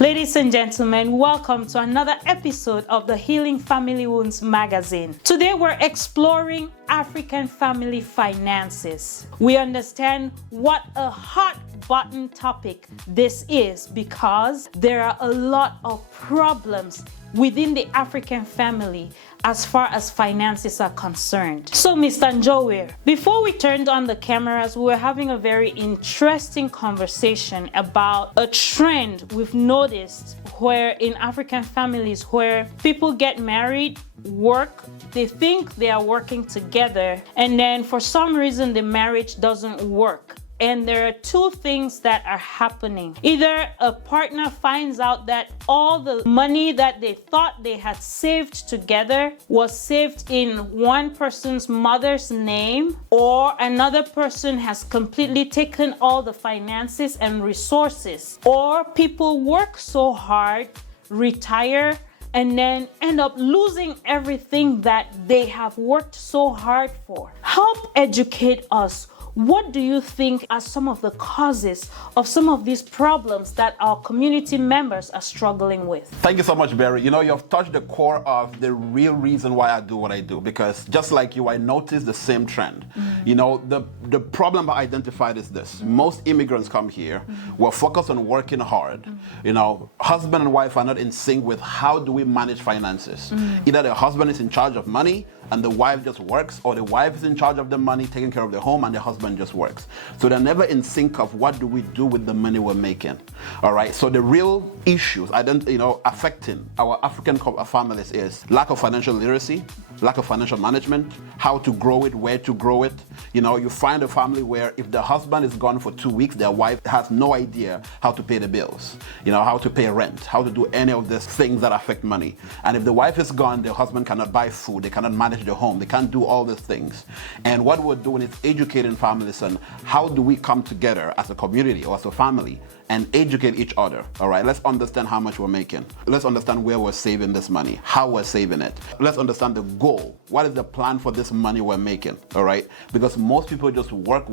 Ladies and gentlemen, welcome to another episode of the Healing Family Wounds magazine. Today we're exploring African family finances. We understand what a hot button topic this is because there are a lot of problems within the African family as far as finances are concerned. So Mr. Njowere, before we turned on the cameras, we were having a very interesting conversation about a trend we've noticed where in African families where people get married, work, they think they are working together, and then for some reason the marriage doesn't work. And there are two things that are happening. Either a partner finds out that all the money that they thought they had saved together was saved in one person's mother's name, or another person has completely taken all the finances and resources. Or people work so hard, retire, and then end up losing everything that they have worked so hard for. Help educate us. What do you think are some of the causes of some of these problems that our community members are struggling with? Thank you so much, Barry. You know, you've touched the core of the real reason why I do what I do, because just like you, I noticed the same trend. You know, the problem I identified is this. Most immigrants come here, we're focused on working hard. You know, husband and wife are not in sync with how do we manage finances. Either the husband is in charge of money and the wife just works, or the wife is in charge of the money, taking care of the home, and the husband just works. So they're never in sync of what do we do with the money we're making. All right. So the real issues affecting our African families is lack of financial literacy, lack of financial management, how to grow it, where to grow it. You know, you find a family where if the husband is gone for 2 weeks, their wife has no idea how to pay the bills, you know, how to pay rent, how to do any of these things that affect money. And if the wife is gone, the husband cannot buy food, they cannot manage the home, they can't do all these things. And what we're doing is educating families on how do we come together as a community or as a family and educate each other. All right, let's understand how much we're making. Let's understand where we're saving this money, how we're saving it. Let's understand the goal. What is the plan for this money we're making? All right, because most people just work.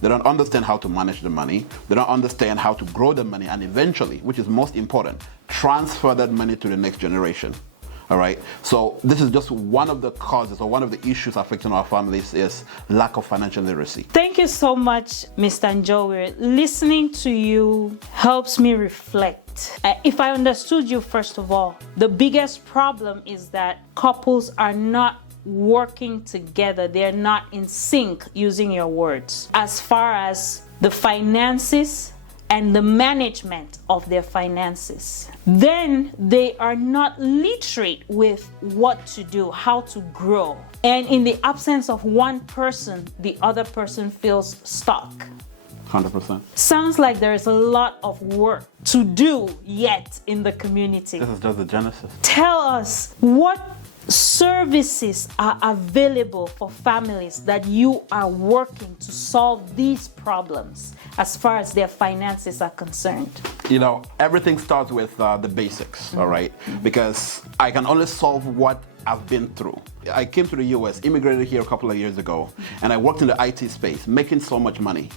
They don't understand how to manage the money. They don't understand how to grow the money, and eventually, which is most important, transfer that money to the next generation. All right, so this is just one of the causes or one of the issues affecting our families is lack of financial literacy. Thank you so much, Mr. Njowere. Listening to you helps me reflect. If I understood you, first of all, the biggest problem is that couples are not working together. They're not in sync, using your words, as far as the finances and the management of their finances. Then they are not literate with what to do, how to grow. And in the absence of one person, the other person feels stuck. 100%. Sounds like there is a lot of work to do yet in the community. This is just the genesis. Tell us, what services are available for families that you are working to solve these problems as far as their finances are concerned? You know, everything starts with the basics, all right? Because I can only solve what I've been through. I came to the US, immigrated here a couple of years ago, and I worked in the IT space, making so much money.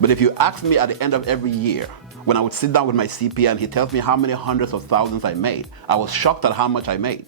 But if you ask me at the end of every year, when I would sit down with my CPA and he tells me how many hundreds of thousands I made, I was shocked at how much I made.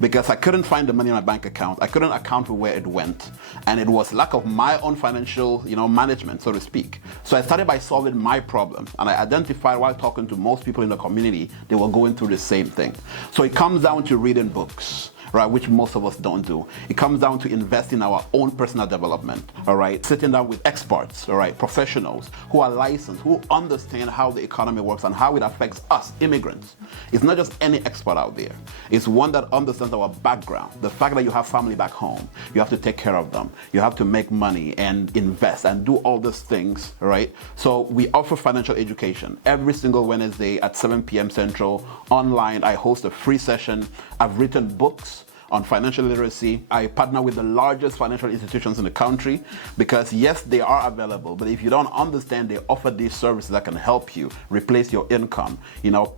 Because I couldn't find the money in my bank account. I couldn't account for where it went. And it was lack of my own financial, management, so to speak. So I started by solving my problem. And I identified while talking to most people in the community, they were going through the same thing. So it comes down to reading books, right, which most of us don't do. It comes down to investing in our own personal development, all right, sitting down with experts, all right, professionals who are licensed, who understand how the economy works and how it affects us, immigrants. It's not just any expert out there. It's one that understands our background, the fact that you have family back home, you have to take care of them, you have to make money and invest and do all these things, all right? So we offer financial education every single Wednesday at 7 p.m. Central online. I host a free session. I've written books on financial literacy. I partner with the largest financial institutions in the country because yes, they are available, but if you don't understand, they offer these services that can help you replace your income,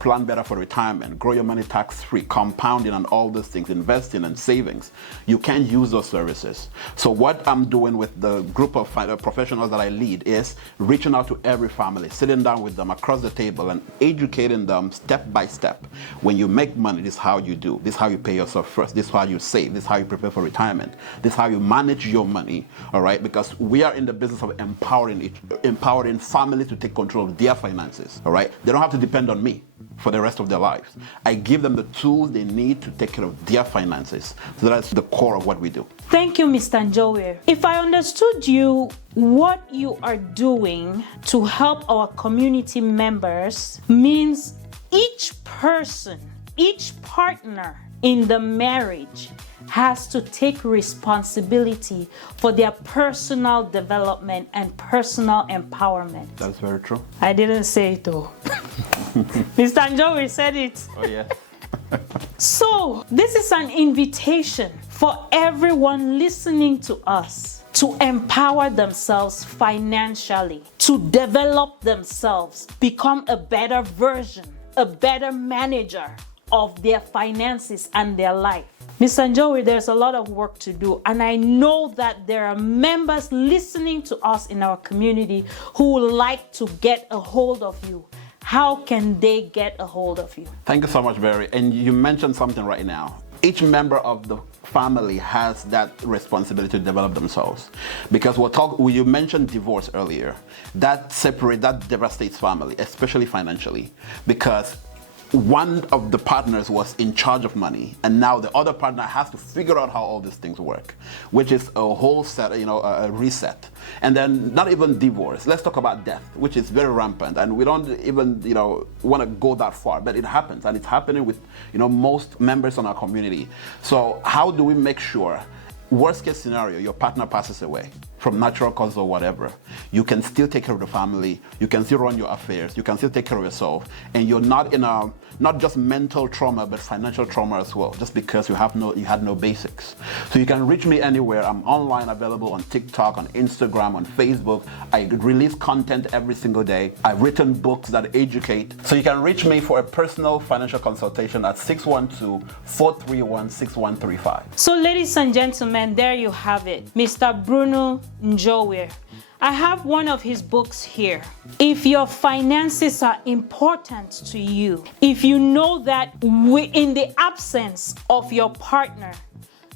plan better for retirement, grow your money tax-free, compounding and all those things, investing and savings. You can use those services. So what I'm doing with the group of professionals that I lead is reaching out to every family, sitting down with them across the table and educating them step by step. When you make money, this is how you do. This is how you pay yourself first. This is how you save. This is how you prepare for retirement. This is how you manage your money, all right? Because we are in the business of empowering families to take control of their finances, all right? They don't have to depend on me for the rest of their lives. I give them the tools they need to take care of their finances. So that's the core of what we do. Thank you, Mr. Njowe. If I understood you, what you are doing to help our community members means each person, each partner in the marriage has to take responsibility for their personal development and personal empowerment. That's very true. I didn't say it though. Mr. Njowe said it. Oh, yeah. So, this is an invitation for everyone listening to us to empower themselves financially, to develop themselves, become a better version, a better manager of their finances and their life. Mr. Njowe, there's a lot of work to do, and I know that there are members listening to us in our community who would like to get a hold of you. How can they get a hold of you? Thank you so much, Barry. And you mentioned something right now. Each member of the family has that responsibility to develop themselves. Because you mentioned divorce earlier. That devastates family, especially financially. Because one of the partners was in charge of money, and now the other partner has to figure out how all these things work, which is a whole set, a reset. And then not even divorce. Let's talk about death, which is very rampant, and we don't even, want to go that far, but it happens, and it's happening with, most members in our community. So how do we make sure, worst case scenario, your partner passes away from natural causes or whatever, you can still take care of the family, you can still run your affairs, you can still take care of yourself, and you're not in not just mental trauma, but financial trauma as well, just because you had no basics. So you can reach me anywhere. I'm online, available on TikTok, on Instagram, on Facebook. I release content every single day. I've written books that educate. So you can reach me for a personal financial consultation at 612-431-6135. So ladies and gentlemen, there you have it. Mr. Bruno Njowe. I have one of his books here. If your finances are important to you, if you know that in the absence of your partner,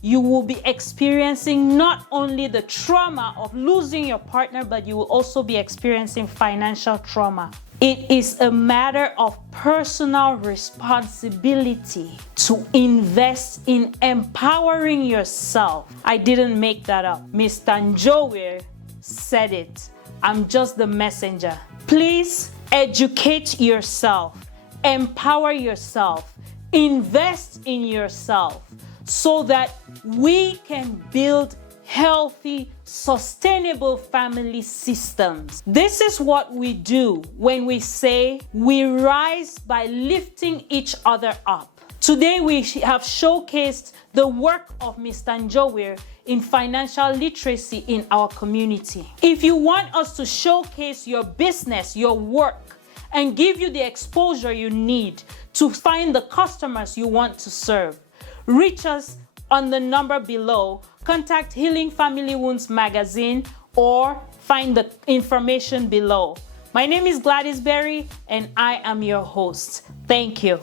you will be experiencing not only the trauma of losing your partner, but you will also be experiencing financial trauma. It is a matter of personal responsibility to invest in empowering yourself. I didn't make that up. Mr. Njowe said it. I'm just the messenger. Please educate yourself, empower yourself, invest in yourself so that we can build healthy, sustainable family systems. This is what we do when we say we rise by lifting each other up. Today we have showcased the work of Mr. Njowe in financial literacy in our community. If you want us to showcase your business, your work, and give you the exposure you need to find the customers you want to serve, reach us on the number below, contact Healing Family Wounds Magazine, or find the information below. My name is Gladys Berry, and I am your host. Thank you.